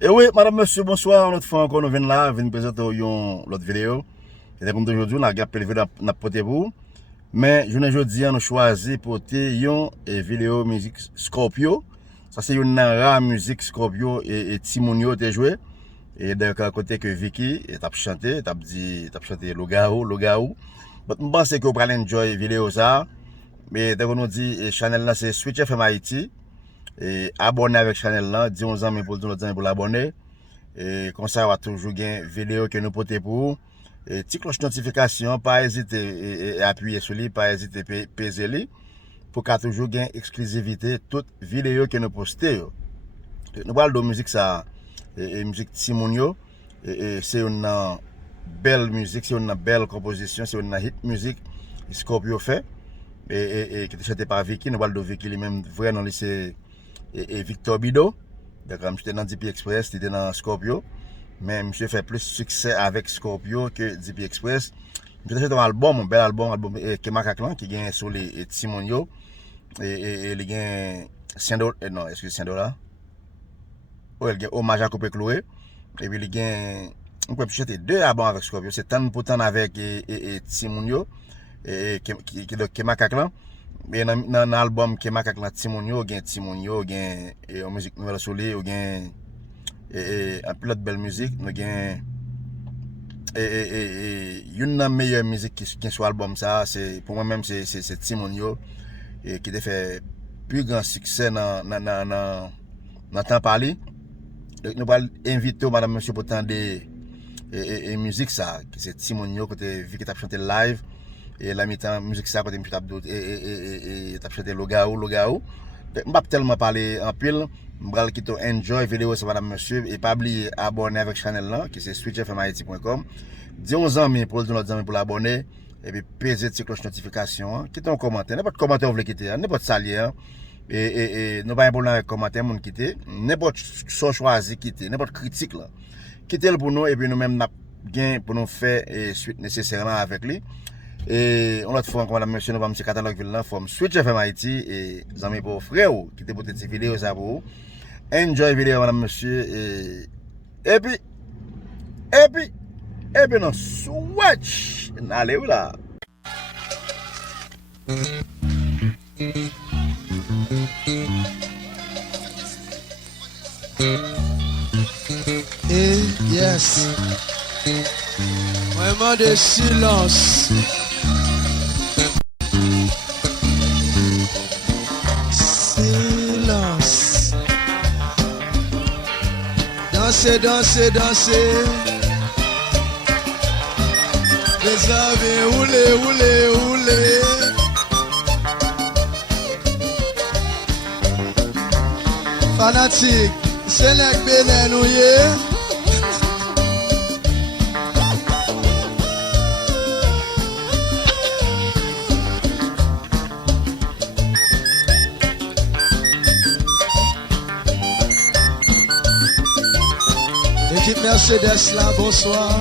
Et oui, madame, monsieur, bonsoir. Notre fois encore, nous venons là, venons présenter l'autre vidéo. Et comme aujourd'hui, on a gardé le vidéo n'a porté pour. Mais je ne dis on a choisi pour porter une vidéo musique Scorpio. Ça c'est une rare musique Scorpio et Timonio te joué. Et de côté que Vicky t'a chanté, t'a chanté Logaou. Mais je pense que vous allez enjoy vidéo ça. Mais dès qu'on nous dit channel là c'est Switch FM Haïti. Et abonner avec channel là, dis aux amis pour l'abonner. Et comme ça, on va toujours gagner vidéo que nous portons pour vous. Et petite cloche notification, pas hésiter à appuyer sur lui, pas hésiter à peser lui pour qu'à toujours gagner exclusivité toute vidéo que nous postons. Nous parlons de musique ça, musique Timonio. Et c'est une belle musique, c'est une belle composition, c'est une hit musique Scorpio fait. Et qui est chantée par Vicky, nous parlons de Vicky lui-même, vrai dans le lycée. Et Victor Bido, donc j'étais dans DP Express, j'étais dans Scorpio, mais monsieur fait plus succès avec Scorpio que DP Express. J'ai acheté un bel album Kema Kaklan qui gagne sur les Timonio et il gagne $100, non, excusez $100. Oh, il gagne hommage à Coupé Chloé et puis il gagne, on peut acheter deux albums avec Scorpio, c'est tant pour tant avec Timonio et Kema Kaklan. Mais dans l'album qui m'a kaklan Timonio, il y a une musique nouvelle soleil, il y a un pilote belle musique, il y a une meilleure musique qui est sur l'album ça, c'est pour moi même c'est Timonio et qui a fait plus grand succès dans temps parlé. Nous allons inviter madame monsieur pour tant de musique ça, qui c'est Timonio côté vu que tu as chanté live. Et la mi-temps musique ça côté m'tap d'autres et t'as chanté Logaou. M'pas tellement parler en pile, m'bral qui to enjoy vidéo ça madame monsieur et pas oublier abonner avec channel là qui c'est switchfmhaiti.com. Dis aux amis pour nos amis pour l'abonner et puis peser petite cloche notification, quitter un commentaire, n'importe commentaire vous voulez quitter, n'importe salier et nous pas un problème avec commentaire mon quitter, n'importe soit choisi quitter, n'importe critique là. Quitter le pour nous et puis nous même n'a gain pour nous faire suite nécessairement avec lui. Et on l'autre fois, madame monsieur, nous avons un catalogue ville là, forme Switch FM Haïti et les amis pour frère qui étaient pour cette vidéo ça pour enjoy vidéo madame monsieur et puis non switch allez où là. Et yes, vraiment de silence. Silence. Dansez. Les amis, oulé. Fanatique, c'est l'ec belen ou yeah. Équipe Mercedes là, bonsoir.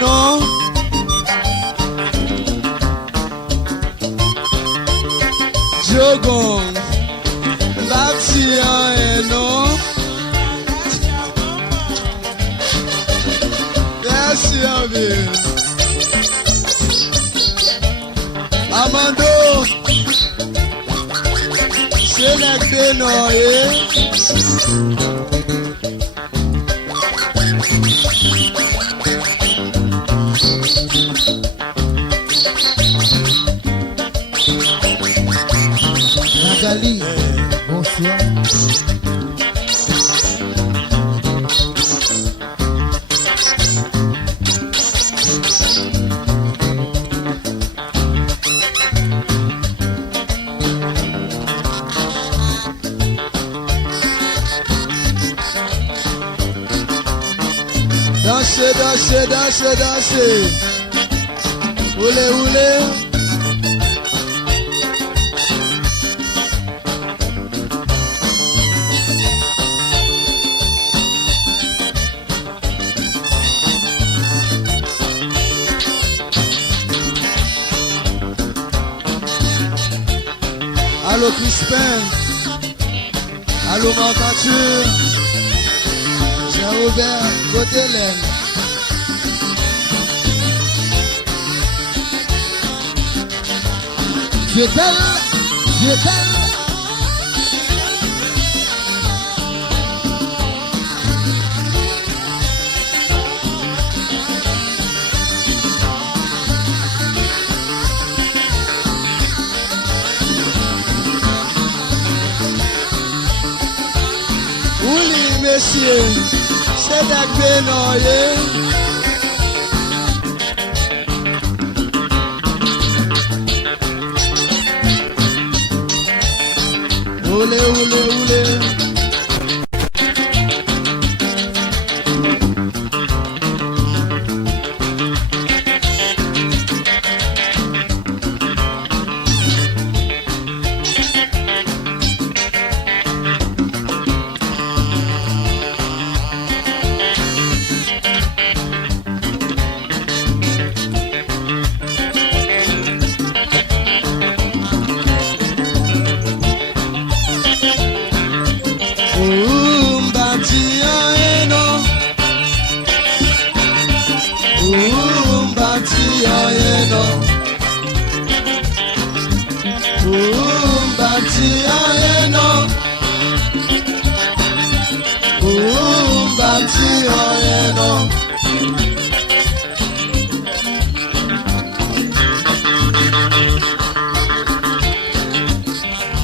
Non. Jogon, Lapsia et non. Merci Abel. Amando, c'est la que Magali, bonsoir. Dansez. Oulé, oulé. Allô Crispin, allô Marcature, Jean-Robert Côté-Laine. Je t'aime. Oui, monsieur, c'est d'accueillir. Oulé, oulé, oulé.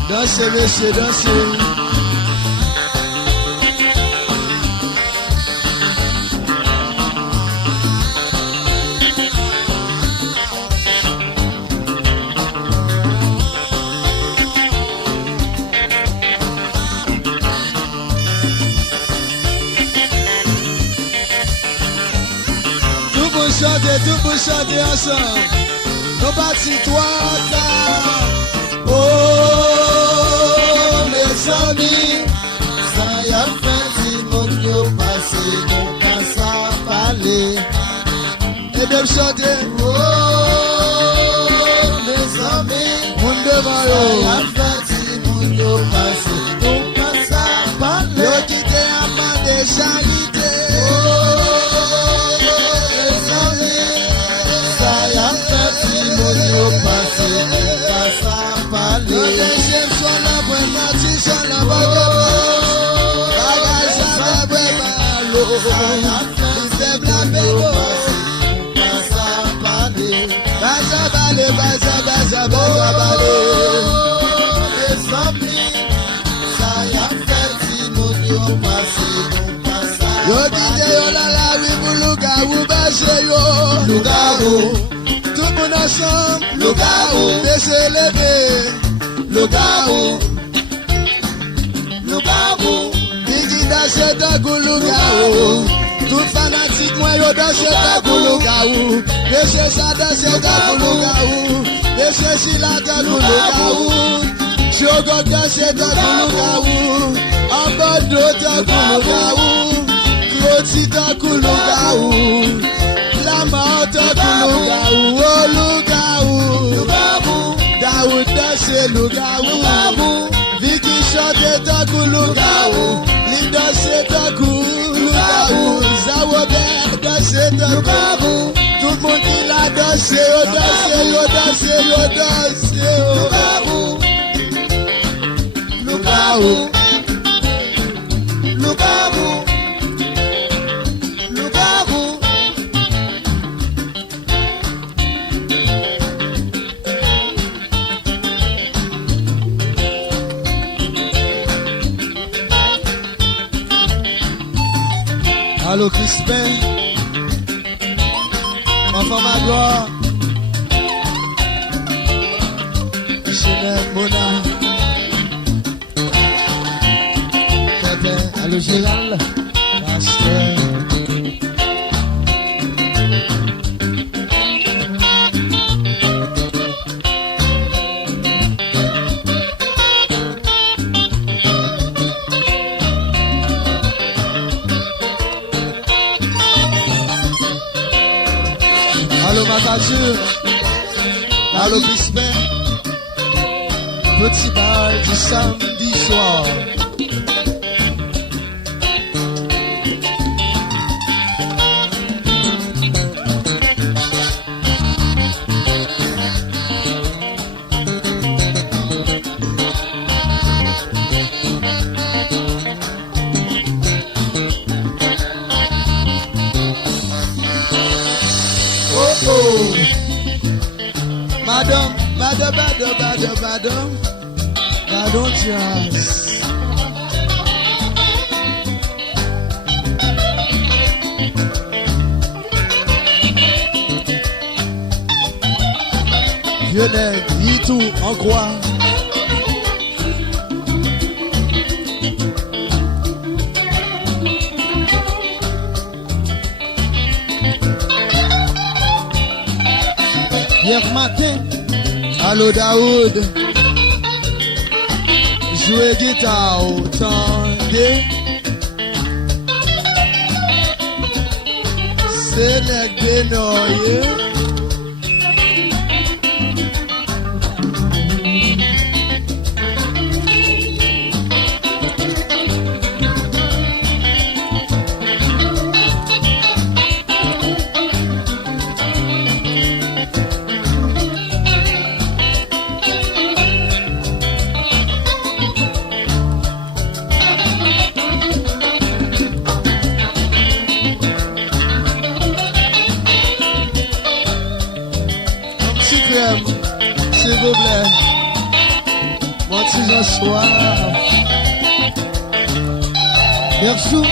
Dansez, monsieur, dansez. Tout pour chanter ensemble. Nos bâtis toi, oh, mes amis, Ça y a fait si mon Dieu passé, mon passe à parler. et bien chanter, Oh, mes amis, mon devant ça y a eux. fait si mon Dieu passé, mon passe à Yo parler. quitté à ma décharité. Oh, mes amis, ça y a fait si mon Dieu passé, mon passe à Le parler. deuxième soit la bonne matin, soit la bonne bagage à la bonne malo. Il fait la bégo. Baza balé, baza, baza, baza balé. Yo dite yo la la vi pou luga ou bache yo. Luga ou. Tout moun ensemble. Luga ou. Dese leve. Digi danse takou luga ou. Tout fanatique moi yo danse takou luga ou. Dese sa danse takou luga ou. Dese sila takou luga ou. Chogo danse takou luga ou. Ambodo takou luga ou. Kloti takou luga ou. Lama takou luga ou. Oh luga ou. Daoud danse luga ou. Vicky chante takou luga ou. Li danse takou luga ou. Zawobert danse takou. Tout le monde qui l'a dansé, yo dansé, yo dansé, yo dansé. Luga ou. Allô Crispin, enfant ma gloire, Chenette Mona, Pépé, allô Gérald, Pasteur. Allô Matature, allô Bispin, petit bal du samedi soir. Oh, madame, jazz. Vieux nègre, dis tout, en quoi? Hier matin, allô Daoud, jouer guitare, tendez. C'est nègre dénoyé. S'il vous plaît, mon petit Joshua. Merci.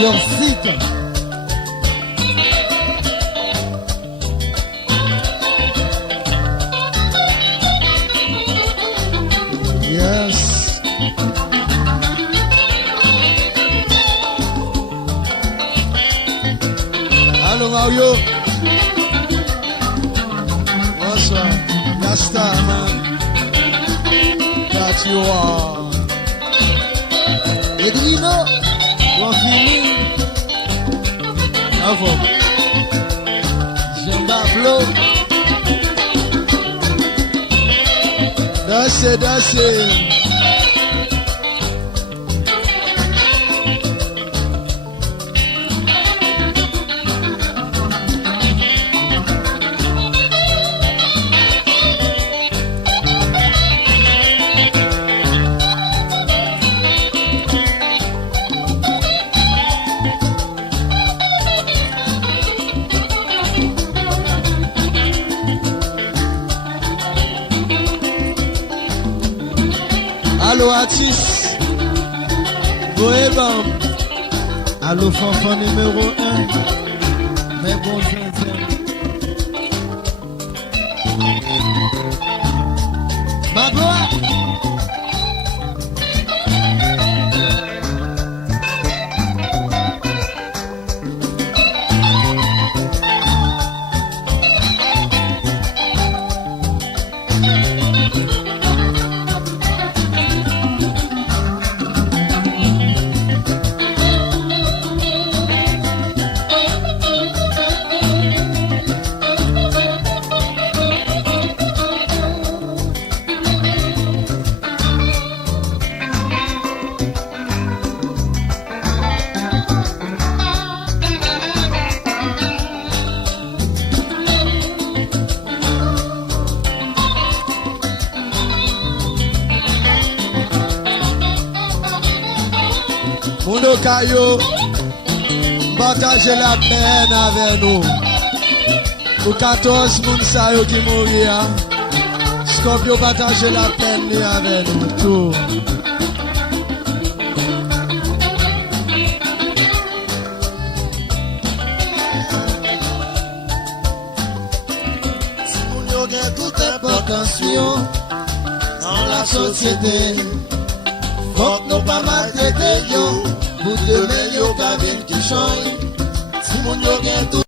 Your seat. Yes. Allô Mario. That's that, man. That you are. Edwino, one feeling. Bravo. Jean-Bablo. That's it. Allô Atis, Boébam, allô fanfan numéro 1, mes bons enfants. Maboa. Mundo Kayo, partagez la peine avec nous. Pour 14 moun sa yo qui mourir, Scorpio partagez la peine avec nous tout. Si moun yo gen toute importance dans la société, faut nous pas maltraiter yo. Pour demain, yo ka vin qui change. Si mon yo gen tout